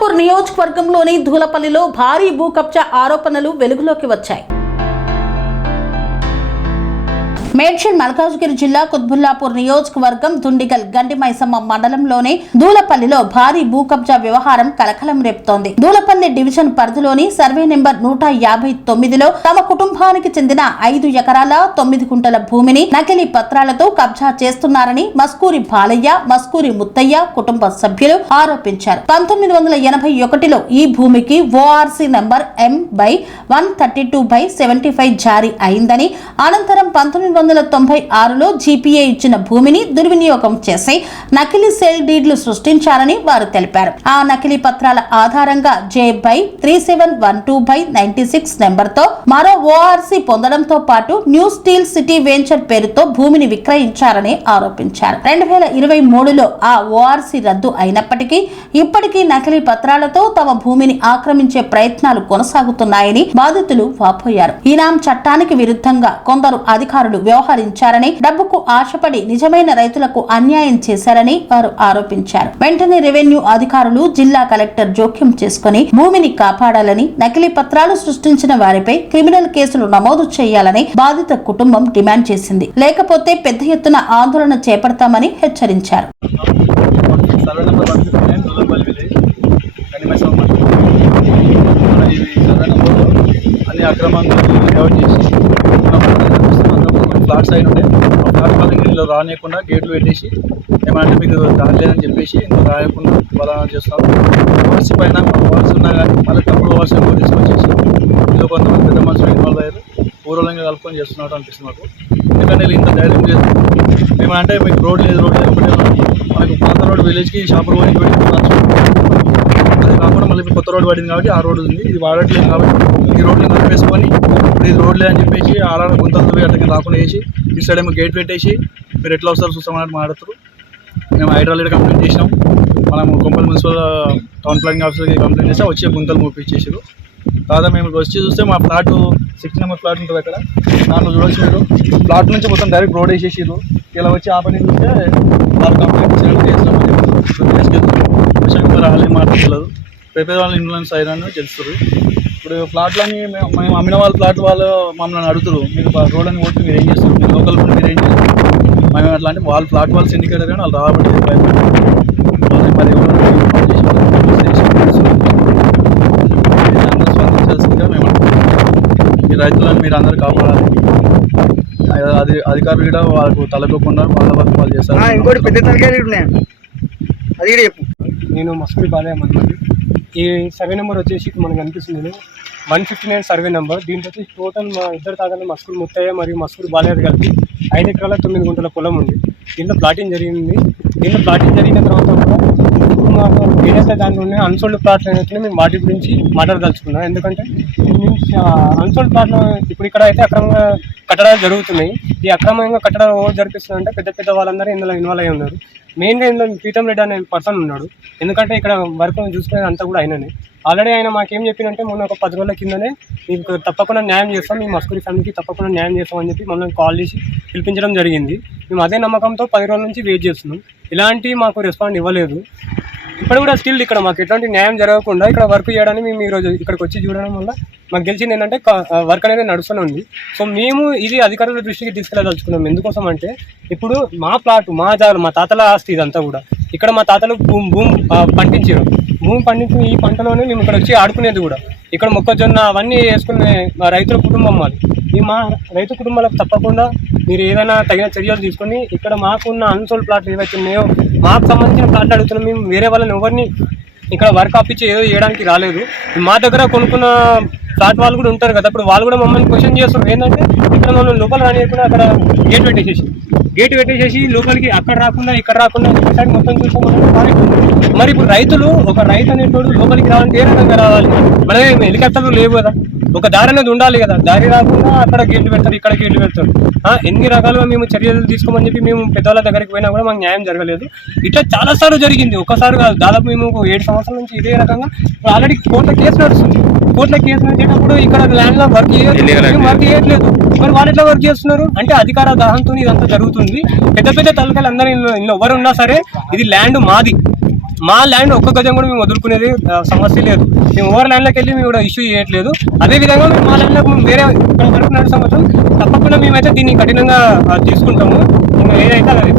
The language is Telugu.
కుత్బుల్లాపూర్ నియోజకవర్గంలోని ధూలపల్లిలో భారీ భూ కబ్జా ఆరోపణలు వెలుగులోకి వచ్చాయి. మేడ్చల్ మల్కాజ్గిరి జిల్లా కుత్బుల్లాపూర్ నియోజకవర్గం దుండిగల్ గండిమైసమ్మ మండలంలోని దూలపల్లిలో భారీ భూ కబ్జా వ్యవహారం కలకలం రేపుతోంది. దూలపల్లి డివిజన్ పరిధిలోని సర్వే నెంబర్ 159లో తమ కుటుంబానికి చెందిన 5 ఎకరాల 9 గుంటల భూమిని నకిలీ పత్రాలతో కబ్జా చేస్తున్నారని మస్కూరి బాలయ్య, మస్కూరి ముత్తయ్య కుటుంబ సభ్యులు ఆరోపించారు. 1981లో ఈ భూమికి ఓఆర్సీ నంబర్ M/132/75 జారీ అయిందని, అనంతరం 1996లో జీపీఏ ఇచ్చిన భూమిని దుర్వినియోగం చేసి నకిలీ సేల్ డీడ్లు సృష్టించారని వారు తెలిపారు. ఆ నకిలీ పత్రాల ఆధారంగా J/3712/96 నెంబర్తో మరో ఓఆర్సీ పొందడంతో పాటు న్యూ స్టీల్ సిటీ వెంచర్ పేరుతో భూమిని విక్రయించారని ఆరోపించారు. 2023లో ఆ ఓఆర్సీ రద్దు అయినప్పటికీ ఇప్పటికీ నకిలీ పత్రాలతో తమ భూమిని ఆక్రమించే ప్రయత్నాలు కొనసాగుతున్నాయని బాధితులు వాపోయారు. ఈనాం చట్టానికి విరుద్ధంగా కొందరు అధికారులు వ్యవహరించారని, డబ్బుకు ఆశపడి నిజమైన రైతులకు అన్యాయం చేశారని వారు ఆరోపించారు. వెంటనే రెవెన్యూ అధికారులు, జిల్లా కలెక్టర్ జోక్యం చేసుకుని భూమిని కాపాడాలని, నకిలీ పత్రాలు సృష్టించిన వారిపై క్రిమినల్ కేసులు నమోదు చేయాలని బాధిత కుటుంబం డిమాండ్ చేసింది. లేకపోతే పెద్ద ఎత్తున ఆందోళన చేపడతామని హెచ్చరించారు. ఫ్లాట్స్ అయిన ఉండే ఆ ఫ్లాట్ వాళ్ళకి ఇంట్లో రానియకుండా గేట్లు పెట్టేసి ఏమంటే మీకు దాని లేదని చెప్పేసి ఇంట్లో రాయకుండా బలానా చేస్తున్నారు. ఓవర్సీ పైన ఓవర్సీ ఉన్నా కానీ మళ్ళీ తప్పుడు ఓవర్సీ తీసుకొచ్చేసి ఇందులో కొంతమంది పెద్ద మనుషులు ఇన్వాల్వ్ అయ్యారు. పూర్వలంగా కలుపుకొని చేస్తున్నట్టు అనిపిస్తుంది మాకు. ఎందుకంటే ఇంత ధైర్యం లేదు. ఏమంటే మీకు రోడ్ లేదు ఒకటే మనకు పాత రోడ్ విలేజ్కి షాపులు పోయి అది కాకుండా మళ్ళీ కొత్త రోడ్ పడింది కాబట్టి ఆ రోడ్ ఉంది, ఇది వాడట్లేదు కాబట్టి ఈ రోడ్ని కలిపేసుకొని ఇది రోడ్ లేదని చెప్పేసి ఆడ గుంతలతో అట్లా రాకుండా వేసి ఈ సైడ్ ఏమో గేట్ పెట్టేసి మీరు ఎట్లా వస్తారు చూస్తామన్నట్టు మాట్లాడుతారు. మేము హైడ్రాలజీ కంప్లైంట్ చేసినాం. మనం కొంపల్ మున్సిపల్ టౌన్ ప్లానింగ్ ఆఫీసర్కి కంప్లైంట్ చేస్తే వచ్చే గుంతలు మూపించేసారు. దాదాపు మేము వచ్చి చూస్తే మా ఫ్లాట్ 6 నెంబర్ ఫ్లాట్ ఉంటుంది అక్కడ. దాంట్లో చూడొచ్చు మీరు ఫ్లాట్ నుంచి మొత్తం డైరెక్ట్ రోడ్ వేసేసారు. ఇలా వచ్చి ఆ పని చూస్తే వాళ్ళు కంప్లైంట్ చేయడం చేసుకెళ్తారు. రాలే మాట్లాడలేదు, పేపర్ వాళ్ళు ఇన్ఫ్లుయెన్స్ అయ్యారని తెలుస్తుంది. ఇప్పుడు ఫ్లాట్లని మేము అమ్మిన వాళ్ళ ఫ్లాట్ వాళ్ళు మమ్మల్ని అడుగుతారు, మీరు రోడ్ అని కొట్టి మీరు ఏం చేస్తారు, మీరు లోకల్ కూడా మీరు ఏం చేస్తారు. మేము అట్లా అంటే వాళ్ళ ఫ్లాట్ వాళ్ళు సిండికేటర్ కానీ వాళ్ళు రాబట్టి మరి స్పందించాల్సిందిగా మేము ఈ రైతులను మీరు అందరూ కాపాడాలి. అది అధికారులు కూడా వాళ్ళకు తలకోకుండా వాళ్ళ వరకు వాళ్ళు చేస్తారు. ఇంకోటి పెద్ద తలకాయలు ఉన్నాయి అది కూడా చెప్పు. నేను మస్కూరి బాలయ్య మనది. ఈ సర్వే నెంబర్ వచ్చేసి మనకు అనిపిస్తుంది 159 సర్వే నెంబర్. దీంట్లో వచ్చి టోటల్ మా ఇద్దరు తాతలు మస్కూరి ముత్తయ్య మరియు మస్కూరి బాలయ్య కలిపి 5 ఎకరాల 9 గుంటల పొలం ఉంది. దీంట్లో ప్లాటింగ్ జరిగింది. దీంట్లో ప్లాటింగ్ జరిగిన తర్వాత కూడా మాకు ఏదైతే దాంట్లో ఉన్నాయి అన్సోల్డ్ ప్లాట్లు అయితే మేము వాటి గురించి మాట్లాడదలుచుకున్నాం. ఎందుకంటే అన్సోల్డ్ ప్లాట్లు ఇప్పుడు ఇక్కడ అయితే అక్రమంగా కట్టడాలు జరుగుతున్నాయి. ఈ అక్రమంగా కట్టడాలు ఓవర్ జరిపిస్తున్నారంటే పెద్ద పెద్ద వాళ్ళందరూ ఇందులో ఇన్వాల్వ్ అయ్యి ఉన్నారు. మెయిన్గా ఇందులో ప్రీతం రెడ్డి అనే పర్సన్ ఉన్నాడు. ఎందుకంటే ఇక్కడ వర్క్ చూసుకునేది అంతా కూడా ఆయననే. ఆల్రెడీ ఆయన మాకేం చెప్పిందంటే మొన్న ఒక 10 రోజుల కిందనే మీకు తప్పకుండా న్యాయం చేస్తాం, మీ మస్కూరి ఫ్యామిలీకి తప్పకుండా న్యాయం చేస్తామని చెప్పి మమ్మల్ని కాల్ చేసి పిలిపించడం జరిగింది. మేము అదే నమ్మకంతో 10 రోజుల నుంచి వెయిట్ చేస్తున్నాం. ఇలాంటి మాకు రెస్పాండ్ ఇవ్వలేదు. ఇప్పుడు కూడా స్టిల్ ఇక్కడ మాకు ఎట్లాంటి న్యాయం జరగకుండా ఇక్కడ వర్క్ చేయడానికి మేము ఈరోజు ఇక్కడికి వచ్చి చూడడం వల్ల మాకు తెలిసింది ఏంటంటే వర్క్ అనేది నడుస్తూనే ఉంది. సో మేము ఇది అధికారుల దృష్టికి తీసుకెళ్ళదలుచుకున్నాం. ఎందుకోసం అంటే ఇప్పుడు మా ప్లాట్ మా తాతల ఆస్తి ఇదంతా కూడా. ఇక్కడ మా తాతలు భూమి పండించారు. భూమి పండించి ఈ పంటలోనే మేము ఇక్కడ వచ్చి ఆడుకునేది కూడా. ఇక్కడ మొక్కజొన్న అవన్నీ వేసుకునే మా రైతుల కుటుంబం మాది. ఈ మా రైతు కుటుంబాలకు తప్పకుండా మీరు ఏదైనా తగిన చర్యలు తీసుకొని ఇక్కడ మాకున్న అన్సోల్డ్ ప్లాట్లు ఏవైతే ఉన్నాయో మాకు సంబంధించిన ప్లాట్లు అడుగుతున్నాం. మేము వేరే వాళ్ళని ఎవరిని ఇక్కడ వర్క్ ఆపిచ్చి ఏదో చేయడానికి రాలేదు. మా దగ్గర కొనుక్కున్న ఫ్లాట్ వాళ్ళు కూడా ఉంటారు కదా, ఇప్పుడు వాళ్ళు కూడా మమ్మల్ని క్వశ్చన్ చేస్తున్నారు. ఏంటంటే ఇక్కడ మమ్మల్ని లోపల రానియకుండా అక్కడ గేట్ పెట్టేసేసి లోపలికి అక్కడ రాకుండా ఇక్కడ రాకుండా ఒకసారి మొత్తం చూసుకోమని. మరి ఇప్పుడు ఒక రైతు అనేటోడు లోపలికి రావాలంటే ఏ రకంగా రావాలి? మనమే హెలికాప్టర్లు లేవు కదా, ఒక దారి అనేది ఉండాలి కదా. దారి రాకుండా అక్కడ గేట్లు పెడతారు, ఇక్కడ గేట్లు పెడతారు. ఎన్ని రకాలుగా మేము చర్యలు తీసుకోమని చెప్పి మేము పెద్దవాళ్ళ దగ్గరికి పోయినా కూడా మాకు న్యాయం జరగలేదు. ఇట్లా చాలా సార్లు జరిగింది, ఒక్కసారి కాదు. దాదాపు మేము 7 సంవత్సరాల నుంచి ఇదే రకంగా ఆల్రెడీ కోర్టులో కేసు నడుస్తుంది. కోర్టులో కేసు నడిచేటప్పుడు ఇక్కడ ల్యాండ్ లో వర్క్ చేయట్లేదు. మరి వాళ్ళు ఎట్లా వర్క్ చేస్తున్నారు అంటే అధికార దాహంతో ఇదంతా జరుగుతుంది. పెద్ద పెద్ద తలకాయలు అందరూ ఇంట్లో ఎవరు ఉన్నా సరే ఇది ల్యాండ్ మాది, మా ల్యాండ్ ఒక్క గజం కూడా మేము వదులుకునేది సమస్య లేదు. మేము ఓవర్ ల్యాండ్లోకి వెళ్ళి మేము కూడా ఇష్యూ చేయట్లేదు. అదేవిధంగా మేము మా ల్యాండ్లో వేరే ఇక్కడ వరకు నడుస్తున్న సంవత్సరం తప్పకుండా మేమైతే దీన్ని కఠినంగా తీసుకుంటాము. ఇంకా ఏదైతే అది